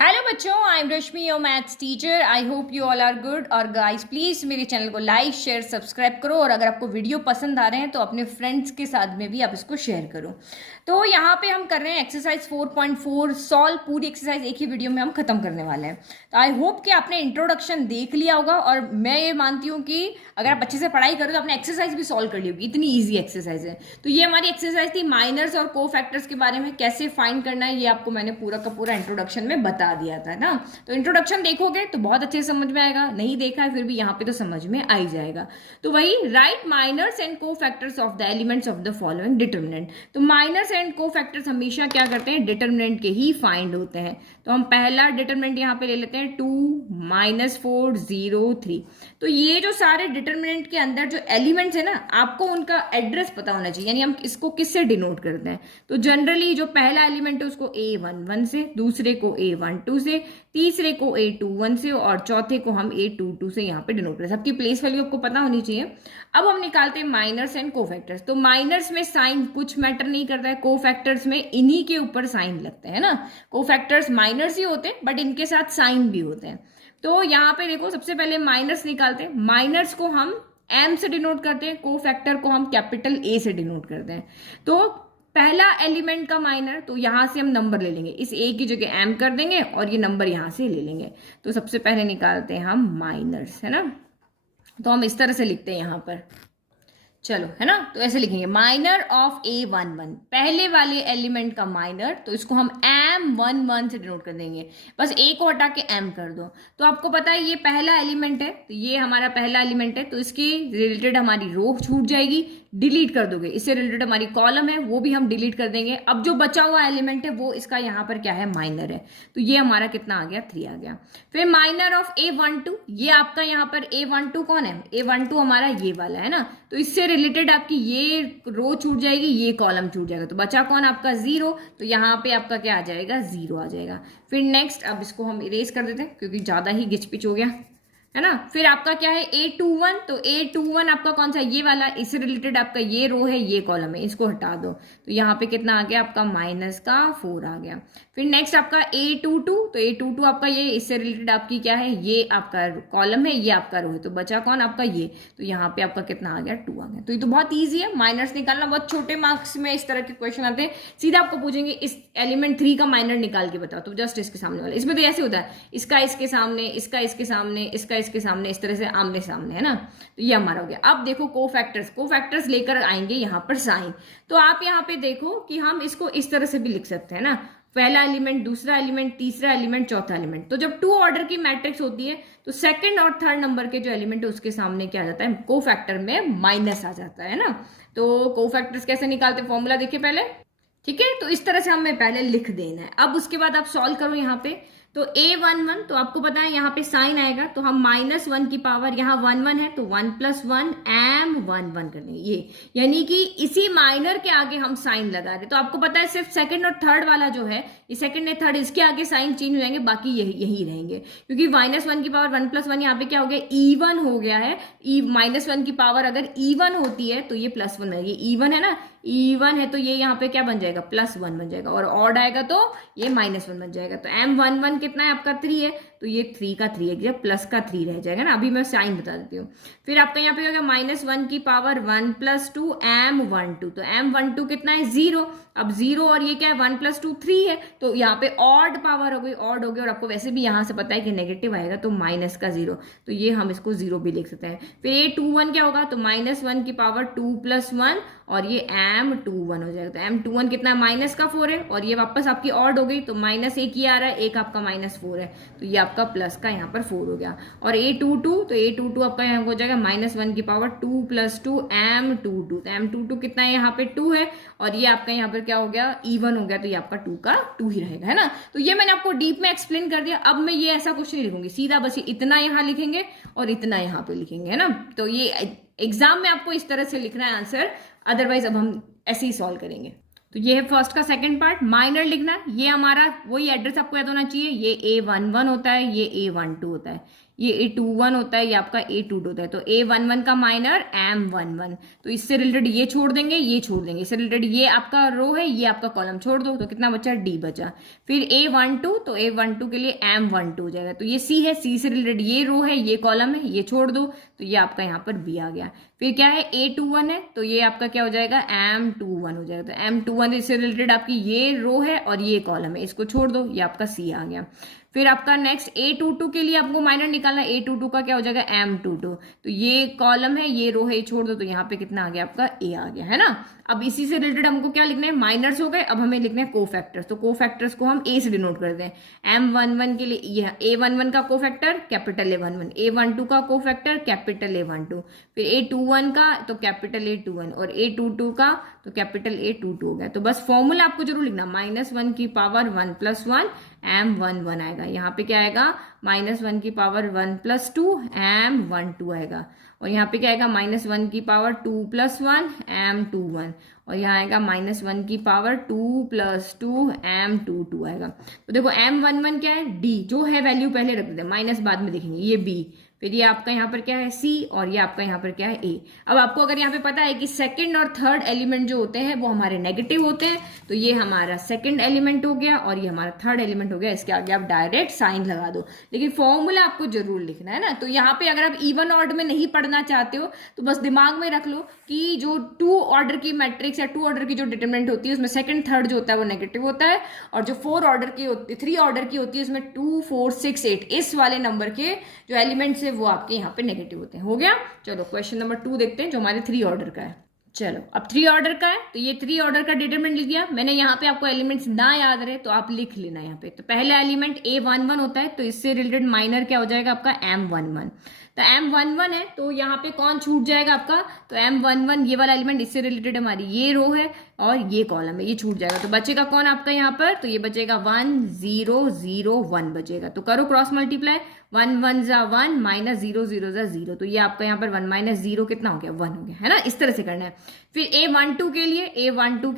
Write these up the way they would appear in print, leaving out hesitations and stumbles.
Hello बच्चों, I am Rashmi your maths teacher. I hope you all are good. और guys please मेरे channel को like share subscribe करो, और अगर आपको वीडियो पसंद आ रहे हैं तो अपने फ्रेंड्स के साथ में भी आप इसको शेयर करो। तो यहाँ पे हम कर रहे हैं एक्सरसाइज 4.4 सॉल्व। पूरी एक्सरसाइज एक ही वीडियो में हम खत्म करने वाले हैं। तो आई होप कि आपने इंट्रोडक्शन देख लिया होगा, और मैं ये मानती हूँ कि अगर आप अच्छे से पढ़ाई करो तो आपने एक्सरसाइज भी सॉल्व कर ली होगी। इतनी ईजी एक्सरसाइज है। तो ये हमारी एक्सरसाइज थी माइनर्स और को फैक्टर्स के बारे में कैसे फाइंड करना है, ये आपको मैंने पूरा का पूरा इंट्रोडक्शन में बता दिया था ना। तो इंट्रोडक्शन देखोगे तो बहुत अच्छे से समझ में आएगा, नहीं देखा है फिर भी यहाँ पे तो समझ में आ ही जाएगा। तो वही राइट माइनर्स एंड को factors of the elements of the following determinant. तो माइनर्स एंड को फैक्टर्स हमेशा क्या करते हैं, डिटर्मिनेंट के ही फाइंड होते हैं। तो हम पहला डिटर्मिनेंट यहाँ पे ले लेते हैं 2 -4 0 3। तो ये जो सारे डिटर्मिनेंट के अंदर जो एलिमेंट्स है ना, आपको उनका एड्रेस पता होना चाहिए, यानी हम इसको किससे डिनोट करते हैं। तो जनरली जो पहला एलिमेंट है उसको A11 से, दूसरे को A12 से, तीसरे को A21 से, और चौथे को हम A22 से यहाँ पे डिनोट करें। सबकी प्लेस वैल्यू आपको पता होनी चाहिए। अब हम निकालते हैं माइनर्स एंड कोफैक्टर्स। तो माइनर्स में साइन कुछ मैटर नहीं करता है, कोफैक्टर्स में इन्हीं के ऊपर साइन लगते हैं ना। कोफैक्टर्स माइनर्स ही होते हैं बट इनके साथ साइन भी होते हैं। तो यहाँ पे देखो, सबसे पहले माइनर्स निकालते हैं। माइनर्स को हम एम से डिनोट करते हैं, कोफैक्टर को हम कैपिटल ए से डिनोट करते हैं। तो पहला एलिमेंट का माइनर, तो यहां से हम नंबर ले लेंगे, इस ए की जगह एम कर देंगे और ये नंबर यहां से ले लेंगे। तो सबसे पहले निकालते हैं हम माइनर्स, है ना। तो हम इस तरह से लिखते हैं यहां पर, चलो, है ना। तो ऐसे लिखेंगे माइनर ऑफ A11, पहले वाले एलिमेंट का माइनर, तो इसको हम M11 से डिनोट कर देंगे। बस ए को हटा के M कर दो। तो आपको पता है ये पहला एलिमेंट है, तो ये हमारा पहला एलिमेंट है, तो इसकी रिलेटेड हमारी रो छूट जाएगी, डिलीट कर दोगे। इससे रिलेटेड हमारी कॉलम है वो भी हम डिलीट कर देंगे। अब जो बचा हुआ एलिमेंट है वो इसका यहाँ पर क्या है, माइनर है। तो ये हमारा कितना आ गया, 3 आ गया। फिर माइनर ऑफ A12, ये आपका यहाँ पर A12 कौन है, A12 हमारा ये वाला है ना। तो इससे रिलेटेड आपकी ये रो छूट जाएगी, ये कॉलम छूट जाएगा। तो बचा कौन आपका, 0। तो यहाँ पे आपका क्या आ जाएगा, 0 आ जाएगा। फिर नेक्स्ट, अब इसको हम इरेज कर देते हैं क्योंकि ज्यादा ही गिचपिच हो गया, है ना। फिर आपका क्या है, A21। तो A21 आपका कौन सा, ये वाला, इससे रिलेटेड आपका ये रो है, ये कॉलम है, इसको हटा दो। तो यहाँ पे कितना आ गया आपका, -4 आ गया। फिर नेक्स्ट आपका A22। तो A22 आपका ये, इससे रिलेटेड आपकी क्या है, ये आपका कॉलम है, ये आपका रो है। तो बचा कौन आपका ये, तो यहाँ पे आपका कितना आ गया, 2 आ गया। तो ये तो बहुत ईजी है, माइनर्स निकालना। बहुत छोटे मार्क्स में इस तरह के क्वेश्चन आते हैं, सीधा आपको पूछेंगे इस एलिमेंट 3 का माइनर निकाल के बताओ, तो जस्ट इसके सामने वाला। इसमें तो ऐसे होता है, इसका इसके सामने, इसका इसके सामने, इसका इसके सामने, इस तरह से आमने सामने, है ना। तो ये हमारा हो गया। अब देखो को फैक्टर्स लेकर आएंगे यहाँ पर साइन। तो आप यहाँ पे देखो कि हम इसको इस तरह से भी लिख सकते हैं ना, पहला एलिमेंट, दूसरा एलिमेंट, तीसरा एलिमेंट, चौथा एलिमेंट। तो जब 2 ऑर्डर की मैट्रिक्स होती है तो सेकंड और थर्ड नंबर के जो एलिमेंट है उसके सामने क्या आ जाता है, को फैक्टर में माइनस आ जाता है ना। तो को फैक्टर्स कैसे निकालते, फॉर्मूला देखिए पहले, ठीक है। तो इस तरह से हमें पहले लिख देना है। अब उसके बाद आप सॉल्व करो यहाँ पे। तो A11, तो आपको पता है यहाँ पे साइन आएगा, तो हम -1 की पावर, यहाँ 1 है तो 1 + 1 M11 कर देंगे ये, यानी कि इसी माइनर के आगे हम साइन लगा रहे। तो आपको पता है सिर्फ सेकंड और थर्ड वाला जो है, ये सेकंड और थर्ड, इसके आगे साइन चेंज हो जाएंगे, बाकी यही रहेंगे। क्योंकि -1 की पावर 1 + 1 यहाँ पे क्या हो गया, E1 हो गया है। -1 की पावर अगर E1 होती है तो ये +1 है, ये E1 है ना, E1 है तो ये यहाँ पे क्या बन जाएगा, +1 बन जाएगा, और ऑड आएगा तो ये -1 बन जाएगा। तो M11 कितना है आपका, 3 है, तो ये 3 का 3 है, जब प्लस का 3 रह जाएगा ना। अभी मैं साइन बता देती हूँ। फिर आपका यहाँ पे हो गया -1 की पावर 1 + 2 M12। तो M12 कितना है, 0। अब 0 और ये क्या है, 1 + 2 3 है, तो यहाँ पे ऑड पावर हो गई, ऑड हो गई। और आपको वैसे भी यहाँ से पता है कि नेगेटिव आएगा तो माइनस का 0, तो ये हम इसको 0 भी लिख सकते हैं। फिर A21 क्या होगा, तो -1 की पावर 2 + 1, और ये M21 हो जाएगा। तो M21 कितना है, -4 है, और ये वापस आपकी ऑड हो गई, तो -1 ही आ रहा है, एक आपका -4 है, तो ये आपका प्लस का यहाँ पर 4 हो गया। और A22, तो A22 आपका यहाँ हो जाएगा -1 की पावर 2 + 2 M22। तो M22 कितना है, यहाँ पे 2 है, और ये आपका यहाँ पर क्या हो गया, E1 हो गया, तो ये आपका 2 का 2 ही रहेगा, है ना। तो ये मैंने आपको डीप में एक्सप्लेन कर दिया। अब मैं ये ऐसा क्वेश्चन लिखूंगी, सीधा बस इतना यहाँ लिखेंगे और इतना यहाँ पे लिखेंगे, है ना। तो ये एग्जाम में आपको इस तरह से लिखना है आंसर, अदरवाइज अब हम ऐसे ही सॉल्व करेंगे। तो ये है फर्स्ट का सेकंड पार्ट, माइनर लिखना। ये हमारा वही एड्रेस आपको याद होना चाहिए, ये A11 होता है, ये A12 होता है, ये A21 होता है, ये आपका A22 होता है। तो A11 का माइनर M11, तो इससे रिलेटेड ये छोड़ देंगे, ये छोड़ देंगे, इससे रिलेटेड ये आपका रो है, ये आपका कॉलम छोड़ दो, तो कितना बचा? D बचा। फिर A12, तो A12 के लिए M12 हो जाएगा। तो ये C है, C से रिलेटेड ये रो है, ये कॉलम है, ये छोड़ दो, तो ये आपका यहाँ पर B आ गया। फिर क्या है? A21 है, तो ये आपका क्या हो जाएगा? M21 हो जाएगा। तो M21 इससे रिलेटेड आपकी ये रो है और ये कॉलम है, इसको छोड़ दो, ये आपका C आ गया। फिर आपका नेक्स्ट A22 के लिए आपको माइनर निकालना है। A22 का क्या हो जाएगा? M22, तो ये कॉलम है, ये रो है, ये छोड़ दो, तो यहाँ पे कितना आ गया? आपका A आ गया, है ना। अब इसी से रिलेटेड हमको क्या लिखना है? माइनर्स हो गए, अब हमें लिखना है कोफैक्टर्स। तो कोफैक्टर्स को हम A से डिनोट करते हैं। M11 के लिए ये A11 का कोफैक्टर कैपिटल A11, A12 का कोफैक्टर कैपिटल A12, फिर A21 का तो कैपिटल A21 और A22 का तो कैपिटल A22 हो गया। तो बस फॉर्मूला आपको जरूर लिखना, -1 की पावर 1 + 1 M11 आएगा। यहाँ पे क्या आएगा? -1 की पावर 1 + 2 M12 आएगा। और यहाँ पे क्या आएगा? -1 की पावर 2 + 1 M21, और यहाँ आएगा -1 की पावर 2 + 2 M22 आएगा। तो देखो M11 क्या है? D, जो है वैल्यू पहले रख देते हैं, माइनस बाद में देखेंगे। ये B, फिर ये आपका यहाँ पर क्या है? C, और ये आपका यहाँ पर क्या है? A। अब आपको अगर यहाँ पे पता है कि सेकंड और थर्ड एलिमेंट जो होते हैं वो हमारे नेगेटिव होते हैं, तो ये हमारा सेकंड एलिमेंट हो गया और ये हमारा थर्ड एलिमेंट हो गया। इसके आगे आप डायरेक्ट साइन लगा दो, लेकिन फॉर्मूला आपको जरूर लिखना है ना। तो यहाँ पे अगर आप इवन ऑर्डर में नहीं पढ़ना चाहते हो तो बस दिमाग में रख लो कि जो 2 ऑर्डर की मैट्रिक्स या 2 ऑर्डर की जो डिटरमिनेंट होती है उसमें सेकंड थर्ड जो होता है वो नेगेटिव होता है, और जो 4 ऑर्डर की होती है, 3 ऑर्डर की होती है, उसमें 2 4 6 8 इस वाले नंबर के जो एलिमेंट्स है वो आपके यहाँ पे नेगेटिव होते हैं। हो गया। चलो क्वेश्चन नंबर 2 देखते हैं, जो हमारे 3 ऑर्डर का है। चलो अब 3 ऑर्डर का है, तो ये 3 ऑर्डर का डिटरमिनेंट लिख दिया मैंने। यहाँ पे आपको एलिमेंट्स ना याद रहे तो आप लिख लेना यहाँ पे। तो पहला एलिमेंट A11 होता है, तो इससे रिलेटेड माइनर क्या हो जाएगा? आपका M11। तो M11 है, तो यहाँ पे कौन छूट जाएगा आपका? तो M11 ये वाला एलिमेंट, इससे रिलेटेड हमारी ये रो है और ये कॉलम है, ये छूट जाएगा। तो बचेगा कौन आपका यहाँ पर? तो ये बचेगा 1 0 0 1 बचेगा। तो करो क्रॉस मल्टीप्लाई, 1 1 = 1 -0 0 = 0, तो ये आपका यहाँ पर 1 - 0 कितना हो गया? 1 हो गया, है ना। इस तरह से करना है। फिर A12 के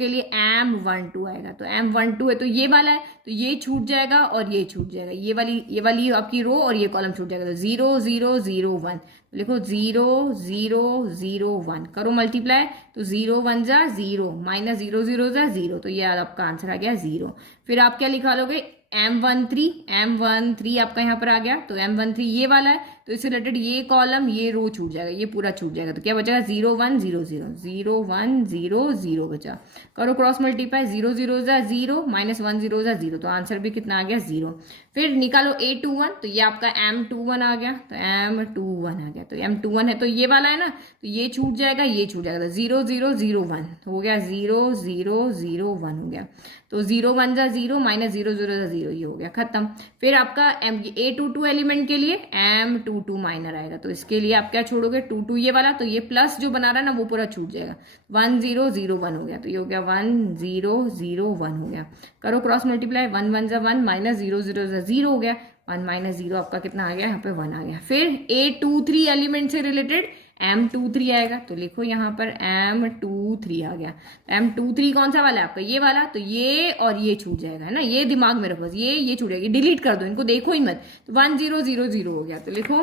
लिए M12 आएगा। तो M12 है, तो ये वाला है, तो ये छूट जाएगा और ये छूट जाएगा, ये वाली आपकी रो और ये कॉलम छूट जाएगा। तो 0 0 0 1, तो लिखो 0 0 0 1, करो मल्टीप्लाई, तो 0 1 = 0 -0 0 = 0, तो ये आपका आंसर आ गया 0। फिर आप क्या लिखा लोगे? M13 आपका यहाँ पर आ गया। तो M13 ये वाला है, तो इससे रिलेटेड ये कॉलम ये रो छूट जाएगा, ये पूरा छूट जाएगा। तो क्या बचेगा? 0 1 0 0 0 1 0 0 बचा। करो क्रॉस मल्टीप्लाई, 0 0 = 0 -1 0 = 0, तो आंसर भी कितना आ गया? 0। फिर निकालो A21, तो ये आपका M21 आ गया। तो M21 आ गया, तो M21 है, तो ये वाला है ना, तो ये छूट जाएगा, ये छूट जाएगा। तो 0 0 0 1 हो गया, 0 0 0 1 हो गया। तो 0 1 = 0 -0 0 = 0, ये हो गया खत्म। फिर आपका A22 एलिमेंट के लिए M22 माइनर आएगा। तो इसके लिए आप क्या छोड़ोगे? 22 ये वाला, तो ये प्लस जो बना रहा है ना वो पूरा छूट जाएगा। 1 0 0 1 हो गया, तो ये हो गया 1 0 0 1 हो गया। करो क्रॉस मल्टीप्लाई, 1 1 = 1 -0 0 = 0 हो गया। 1 - 0 आपका कितना आ गया? यहाँ पे 1 आ गया। फिर A23 एलिमेंट से रिलेटेड M23 आएगा। तो लिखो यहाँ पर M23 आ गया। M23 कौन सा वाला है आपका? ये वाला, तो ये और ये छूट जाएगा, है ना। ये दिमाग में रखो, ये छूट जाएगी, डिलीट कर दो, इनको देखो ही मत। तो 1 0 0 0 हो गया। तो लिखो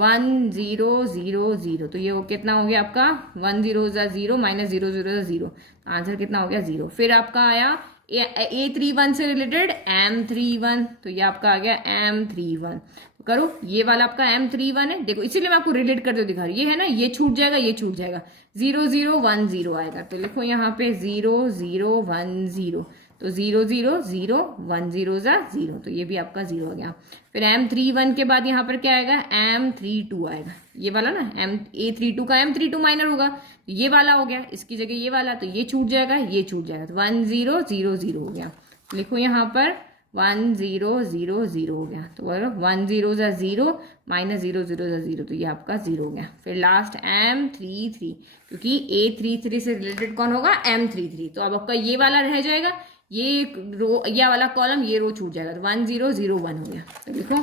1 0 0 0, तो ये कितना हो गया आपका? 1 0 = 0 -0 0 = 0, आंसर कितना हो गया? 0। फिर आपका आया A31 से रिलेटेड M31, तो ये आपका आ गया M31। तो करो, ये वाला आपका M31 है, देखो इसीलिए मैं आपको रिलेट करते हुए दिखा रही हूँ। ये है ना, ये छूट जाएगा, ये छूट जाएगा, 0 0 1 0 आएगा। तो लिखो यहाँ पे 0 0 1 0, तो 0 0 0 1 0 = 0, तो ये भी आपका 0 हो गया। फिर M31 के बाद यहाँ पर क्या आएगा? M32 आएगा, ये वाला ना, A32 का M32 माइनर होगा, ये वाला हो गया, इसकी जगह ये वाला, तो ये छूट जाएगा, ये छूट जाएगा, तो 1 0 0 0 हो गया। लिखो यहाँ पर 1 0 0 0 हो गया। तो 1 0 = 0 -0 0 = 0, तो ये आपका 0 हो गया। फिर लास्ट M33, क्योंकि A33 से रिलेटेड कौन होगा? M33, तो अब आपका ये वाला रह जाएगा, ये रो, यह वाला कॉलम, ये रो छूट जाएगा, तो 1 0 0 1 हो गया। तो देखो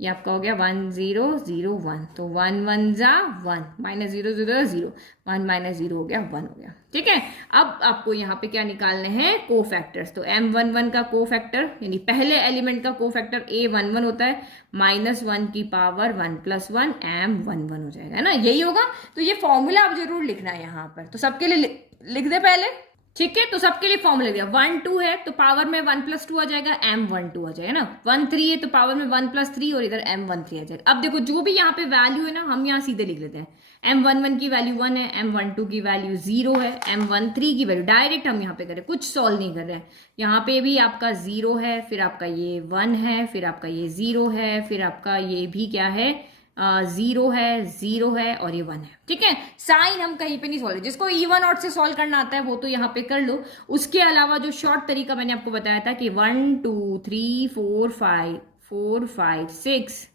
ये आपका हो गया 1 0 0 1, तो 1 1 जा 1, माइनस 0 0 0, 1 माइनस 0 हो गया 1 हो गया। ठीक है, अब आपको यहाँ पे क्या निकालने हैं, कोफैक्टर्स। तो M11 का कोफैक्टर यानी पहले एलिमेंट का कोफैक्टर A11 होता है, -1 की पावर 1 + 1 M11 हो जाएगा, है ना, यही होगा। तो ये फॉर्मूला आप जरूर लिखना है यहाँ पर, तो सबके लिए लिख दे पहले। ठीक है, तो सबके लिए फॉर्मूला दिया, 1 2 है तो पावर में 1 + 2 आ जाएगा, M12 आ जाएगा ना, 1 3 है तो पावर में 1 + 3 और इधर M13 आ जाएगा। अब देखो जो भी यहाँ पे वैल्यू है ना, हम यहाँ सीधे लिख लेते हैं। M11 की वैल्यू 1 है, M12 की वैल्यू 0 है, M13 की वैल्यू डायरेक्ट हम यहाँ पे करें, कुछ सॉल्व नहीं कर रहे हैं। यहाँ पे भी आपका 0 है, फिर आपका ये 1 है, फिर आपका ये 0 है, फिर आपका ये भी क्या है, 0 है, 0 है और ये 1 है। ठीक है, साइन हम कहीं पे नहीं सॉल्व, जिसको इवन ऑड से सॉल्व करना आता है वो तो यहाँ पे कर लो। उसके अलावा जो शॉर्ट तरीका मैंने आपको बताया था कि 1 2 3 4 5 6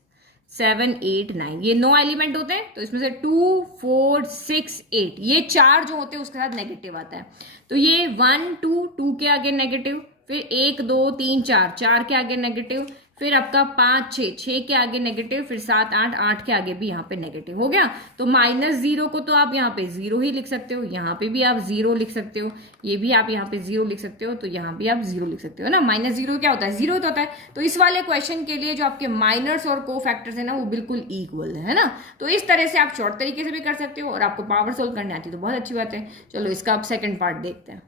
7 8 9 ये 9 एलिमेंट होते हैं, तो इसमें से 2 4 6 8 ये 4 जो होते हैं उसके साथ नेगेटिव आता है। तो ये 1 2 2 के आगे नेगेटिव, फिर 1 2 3 4 4 के आगे नेगेटिव, फिर आपका 5 6 6 के आगे नेगेटिव, फिर 7 8 8 के आगे भी यहाँ पे नेगेटिव हो गया। तो -0 को तो आप यहाँ पे 0 ही लिख सकते हो, यहाँ पे भी आप 0 लिख सकते हो, ये भी आप यहाँ पे 0 लिख सकते हो, तो यहाँ भी आप 0 लिख सकते हो ना। -0 क्या होता है, 0 तो होता है। तो इस वाले क्वेश्चन के लिए जो आपके माइनर्स और को फैक्टर्स है ना, वो बिल्कुल इक्वल है ना। तो इस तरह से आप शॉर्ट तरीके से भी कर सकते हो, और आपको पावर सोल्व करने आती है तो बहुत अच्छी बात है। चलो इसका आप सेकेंड पार्ट देखते हैं।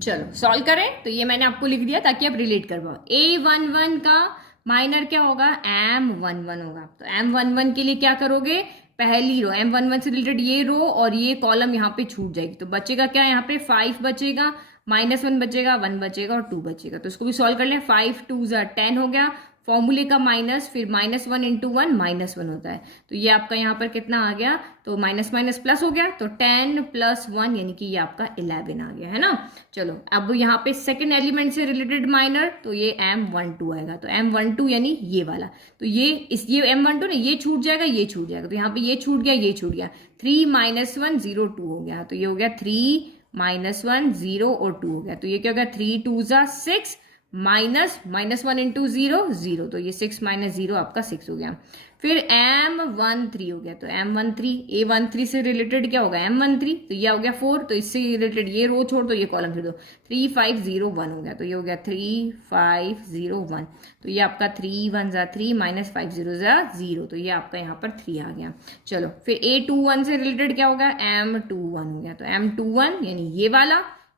चलो सॉल्व करें, तो ये मैंने आपको लिख दिया ताकि आप रिलेट कर पाओ। A11 का माइनर क्या होगा, M11 होगा। तो M11 के लिए क्या करोगे, पहली रो M11 से रिलेटेड ये रो और ये कॉलम यहाँ पे छूट जाएगी, तो बचेगा क्या, यहाँ पे 5 बचेगा, -1 बचेगा, 1 बचेगा और 2 बचेगा। तो इसको भी सॉल्व कर लें, 5 2 10 हो गया, फॉर्मूले का माइनस, फिर -1 × 1 -1 होता है। तो ये आपका यहाँ पर कितना आ गया, तो माइनस माइनस प्लस हो गया, तो 10 + 1 यानी कि ये आपका 11 आ गया, है ना। चलो अब यहाँ पे सेकंड एलिमेंट से रिलेटेड माइनर, तो ये M12 आएगा। तो M12 यानी ये वाला, तो ये M12 ना, ये छूट जाएगा, ये छूट जाएगा, तो यहाँ पे ये छूट गया, ये छूट गया, 3 - 1 0 2 हो गया। तो ये हो गया 3 - 1 0 और 2 हो गया। तो ये क्या हो गया, 3 2 6 -1 × 0 0, तो ये 6 - 0 आपका 6 हो गया। फिर M13 हो गया, तो M13 A13 से रिलेटेड क्या होगा, M13, तो ये हो गया 4, तो इससे रिलेटेड ये रो छोड़ दो, ये कॉलम छोड़ दो, 3 5 0 1 हो गया। तो ये हो गया 3 5 0 1, तो ये आपका 3 1 × 3 -5 0 × 0, तो ये आपका यहाँ पर 3 आ गया। चलो फिर A21 से रिलेटेड क्या होगा, M21 हो गया। तो M21 यानी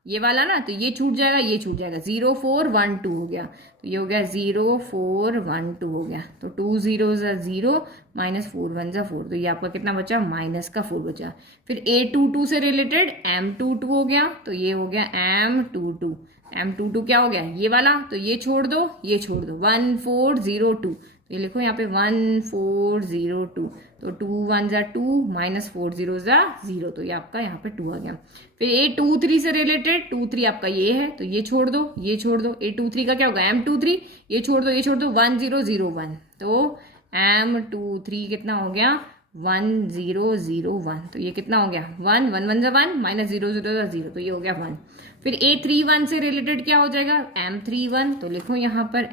ये वाला ना, तो ये छूट जाएगा, ये छूट जाएगा, 0 4 1 2 हो गया। तो ये हो गया 0 4 1 2 हो गया। तो 2 0 × 0 -4 1 × 4, तो ये आपका कितना बचा, -4 बचा। फिर A22 से रिलेटेड M22 हो गया, तो ये हो गया M22 क्या हो गया, ये वाला, तो ये छोड़ दो, ये छोड़ दो, 1 4 0 2, तो ये लिखो यहाँ पे 1 4 0 2, तो 2 1 × 2 -4 0 × 0, तो ये आपका यहाँ पे 2 आ गया। फिर A23 से रिलेटेड 23 आपका ये है, तो ये छोड़ दो, ये छोड़ दो, A23 का क्या होगा, M23, ये छोड़ दो, ये छोड़ दो, 1 0 0 1, तो M23 कितना हो गया, 1 0 0 1, तो ये कितना हो गया, 1 1 1 × 1 -0 0 × 0, तो ये हो गया 1। फिर A31 से रिलेटेड क्या हो जाएगा, M31, तो लिखो यहाँ पर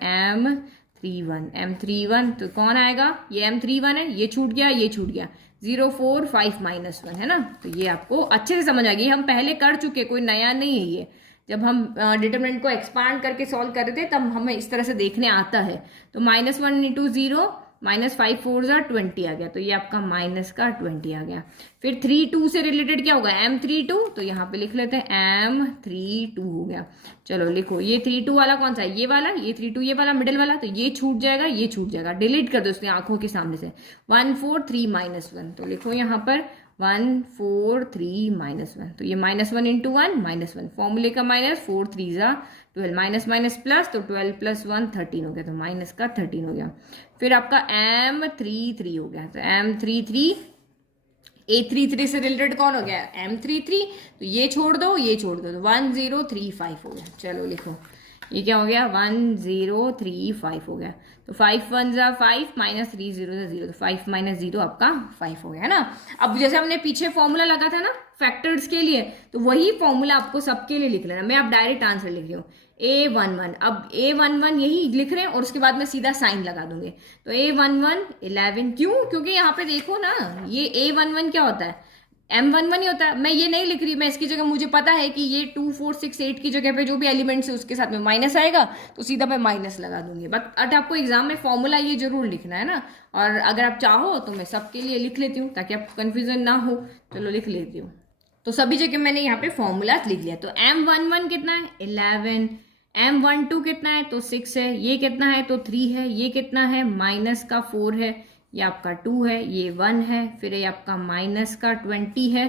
M31, तो कौन आएगा, ये M31 है, ये छूट गया, ये छूट गया, 0 4 5 -1, है ना। तो ये आपको अच्छे से समझ आ गई, हम पहले कर चुके, कोई नया नहीं है ये। जब हम डिटरमिनेंट को एक्सपांड करके सॉल्व कर रहे थे तब हमें इस तरह से देखने आता है। तो -1 × 0 -5 4 × 20 आ गया, तो ये आपका -20 आ गया। फिर 3 2 से रिलेटेड क्या होगा, M32, तो यहाँ पे लिख लेते हैं M32 हो गया। चलो लिखो, ये 32 वाला कौन सा है, ये वाला, ये 32 ये वाला मिडिल वाला, तो ये छूट जाएगा, ये छूट जाएगा, डिलीट कर दो उसकी आंखों के सामने से। 1 4 3 -1, तो लिखो यहाँ पर 1 4 3 -1, तो ये -1 × 1 -1, फॉर्मूले का माइनस, 4 3 × 12, माइनस माइनस प्लस, तो 12 + 1 13 हो गया, तो -13 हो गया। फिर आपका M33 हो गया, तो M33 A33 से रिलेटेड कौन हो गया, M33, तो ये छोड़ दो, ये छोड़ दो, तो 1 0 3 5 हो गया। चलो लिखो, ये क्या हो गया, 1 0 3 5 हो गया। तो 5 1 × 5 -3 0 × 0, तो 5 - 0 आपका 5 हो गया, है ना। अब जैसे हमने पीछे फॉर्मूला लगा था ना फैक्टर्स के लिए, तो वही फॉर्मूला आपको सबके लिए लिख लेना। मैं आप डायरेक्ट आंसर लिख रही हूँ, A11, अब A11 यही लिख रहे हैं और उसके बाद मैं सीधा साइन लगा दूंगी। तो A11 11, क्यों? क्योंकि यहाँ पे देखो ना, ये A11 क्या होता है, M11 ही होता है। मैं ये नहीं लिख रही, मैं इसकी जगह, मुझे पता है कि ये 2 4 6 8 की जगह पे जो भी एलिमेंट्स है उसके साथ में माइनस आएगा, तो सीधा मैं माइनस लगा दूंगी। बट आपको एग्जाम में फॉर्मूला ये जरूर लिखना है ना, और अगर आप चाहो तो मैं सबके लिए लिख लेती हूँ ताकि आपको कन्फ्यूजन ना हो। चलो लिख लेती हूँ। तो सभी जगह मैंने यहाँ पे फॉर्मूला लिख लिया। तो M11 कितना है 11, M12 कितना है तो 6 है, ये कितना है तो 3 है, ये कितना है माइनस का 4 है, ये आपका 2 है, ये 1 है, फिर ये आपका माइनस का 20 है,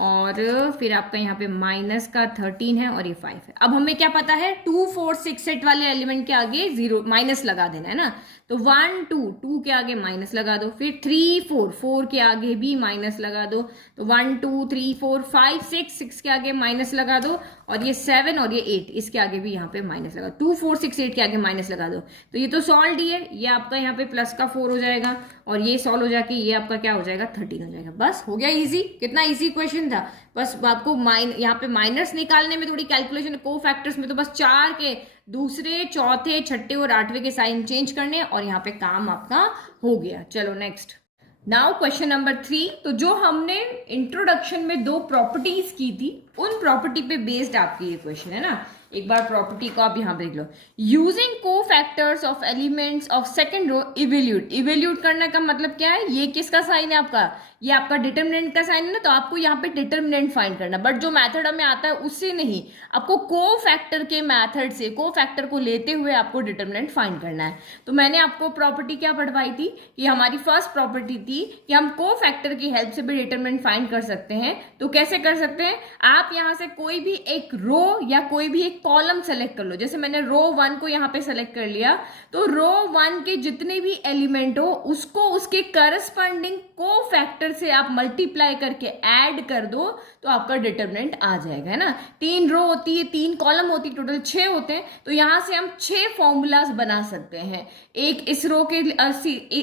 और फिर आपका यहाँ पे माइनस का 13 है, और ये 5 है। अब हमें क्या पता है, 2 4 6 8 वाले एलिमेंट के आगे 0 माइनस लगा देना है ना। तो 1 2 2 के आगे माइनस लगा दो, फिर 3 4 4 के आगे भी माइनस लगा दो, तो 1 2 3 4 5 6 6 के आगे माइनस लगा दो, और ये 7 और ये 8 इसके आगे भी यहाँ पे माइनस लगा, 2 4 6 8 के आगे माइनस लगा दो। तो ये तो सॉल्व ही है, ये आपका यहाँ पे प्लस का 4 हो जाएगा, और ये सॉल्व हो जाके ये आपका क्या हो जाएगा 13 हो जाएगा। बस हो गया इजी। कितना इजी क्वेश्चन था। बस आपको यहाँ पे माइनस निकालने में थोड़ी कैलकुलेशन, को फैक्टर्स में तो बस 4 के दूसरे चौथे छठे और आठवें के साइन चेंज करने, और यहाँ पे काम आपका हो गया। चलो नेक्स्ट। Now question number 3। तो जो हमने इंट्रोडक्शन में 2 प्रॉपर्टीज की थी, उन प्रॉपर्टी पे बेस्ड आपकी ये क्वेश्चन है ना। एक बार प्रॉपर्टी को आप यहाँ देख लो। Using cofactors of elements of second row evaluate. Evaluate करने का मतलब क्या है, ये किसका साइन है आपका, ये आपका डिटर्मिनेंट का साइन है ना। तो आपको यहाँ पे डिटर्मिनेंट फाइंड करना, बट जो मेथड हमें आता है उससे नहीं, आपको को फैक्टर के मेथड से, को फैक्टर को लेते हुए आपको डिटर्मिनेंट फाइंड करना है। तो मैंने आपको प्रॉपर्टी क्या पढ़वाई थी, कि हमारी फर्स्ट प्रॉपर्टी थी कि हम को फैक्टर की हेल्प से भी डिटर्मिनेंट फाइंड कर सकते हैं। तो कैसे कर सकते हैं, आप यहाँ से कोई भी एक रो या कोई भी एक कॉलम सेलेक्ट कर लो। जैसे मैंने रो 1 को यहाँ पे सेलेक्ट कर लिया, तो रो 1 के जितने भी एलिमेंट हो उसको उसके करस्पॉन्डिंग को फैक्टर से आप मल्टीप्लाई करके ऐड कर दो, तो आपका डिटर्मिनेंट आ जाएगा, है ना। 3 रो होती है, 3 कॉलम होती है, टोटल 6 होते हैं। तो यहां से हम 6 फॉर्मूलाज बना सकते हैं, एक इस रो के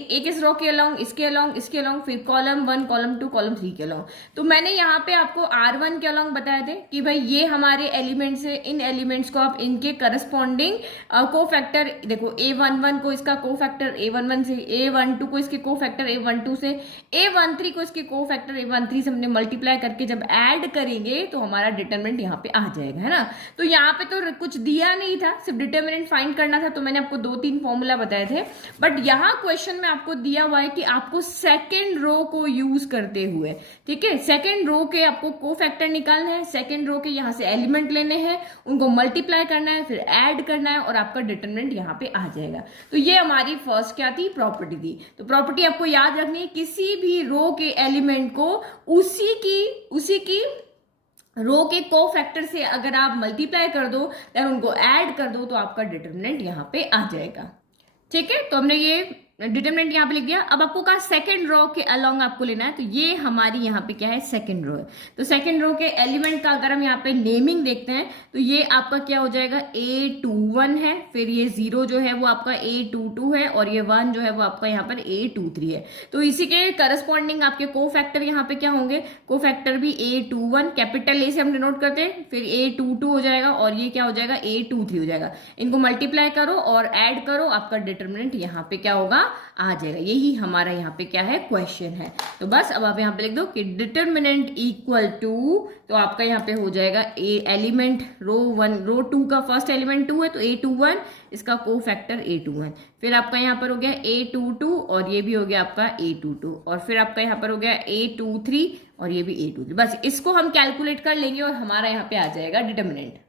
एक इस रो के अलोंग, इसके अलोंग, इसके अलोंग, फिर कॉलम 1 कॉलम 2 कॉलम 3 के अलोंग। तो मैंने यहाँ पे आपको R1 के अलोंग बताए थे कि भाई ये हमारे एलिमेंट्स है, इन एलिमेंट्स को आप इनके करस्पॉन्डिंग को फैक्टर देखो, A11 को इसका को फैक्टर A11 से, A12 को इसके को फैक्टर A12 से, A13 को इसके को फैक्टर A13 से हमने मल्टीप्लाई करके जब ऐड करेंगे तो हमारा डिटरमिनेंट यहाँ पे आ जाएगा, है ना। तो यहाँ पे तो कुछ दिया नहीं था, सिर्फ डिटरमिनेंट फाइंड करना था। तो मैंने आपको 2-3 फॉर्मूला बताए थे, बट यहाँ क्वेश्चन में आपको दिया हुआ है कि आपको सेकेंड रो को यूज करते हुए, ठीक है, सेकेंड रो के आपको को फैक्टर निकालना है, सेकेंड रो के यहाँ से एलिमेंट लेने हैं, उनको मल्टीप्लाई करना है, फिर ऐड करना है, और आपका डिटरमिनेंट यहाँ पे आ जाएगा। तो ये हमारी फर्स्ट क्या थी, प्रॉपर्टी थी। तो प्रॉपर्टी आपको याद रखनी है, किसी भी रो के एलिमेंट को उसी की रो के को फैक्टर से अगर आप मल्टीप्लाई कर दो, देन उनको ऐड कर दो, तो आपका डिटरमिनेंट यहाँ पे आ जाएगा। ठीक है, तो हमने ये डिटरमिनेंट यहाँ पे लिख दिया। अब आपको कहा सेकंड रो के अलोंग आपको लेना है, तो ये हमारी यहाँ पे क्या है, सेकंड रो है। तो सेकंड रो के एलिमेंट का अगर हम यहाँ पे नेमिंग देखते हैं, तो ये आपका क्या हो जाएगा, A21 है, फिर ये 0 जो है वो आपका A22 है, और ये 1 जो है वो आपका यहाँ पर A23 है। तो इसी के करस्पॉन्डिंग आपके को फैक्टर यहाँ पे क्या होंगे, को फैक्टर भी A21 कैपिटल A से हम डिनोट करते हैं, फिर A22 हो जाएगा, और ये क्या हो जाएगा, A23 हो जाएगा। इनको मल्टीप्लाई करो और ऐड करो, आपका डिटरमिनेंट यहाँ पे क्या होगा, आ जाएगा। यही हमारा यहाँ पे क्या है, क्वेश्चन है। तो बस अब आप यहाँ पे लिख दो कि डिटरमिनेंट इक्वल टू, तो आपका यहाँ पे हो जाएगा एलिमेंट रो 1 रो 2 का फर्स्ट एलिमेंट 2 है, तो A21, इसका को फैक्टर A21, फिर आपका यहाँ पर हो गया A22, और ये भी हो गया आपका A22, और फिर आपका यहाँ पर हो गया A23, और ये भी A23। बस इसको हम कैलकुलेट कर लेंगे और हमारा यहाँ पे आ जाएगा डिटरमिनेंट।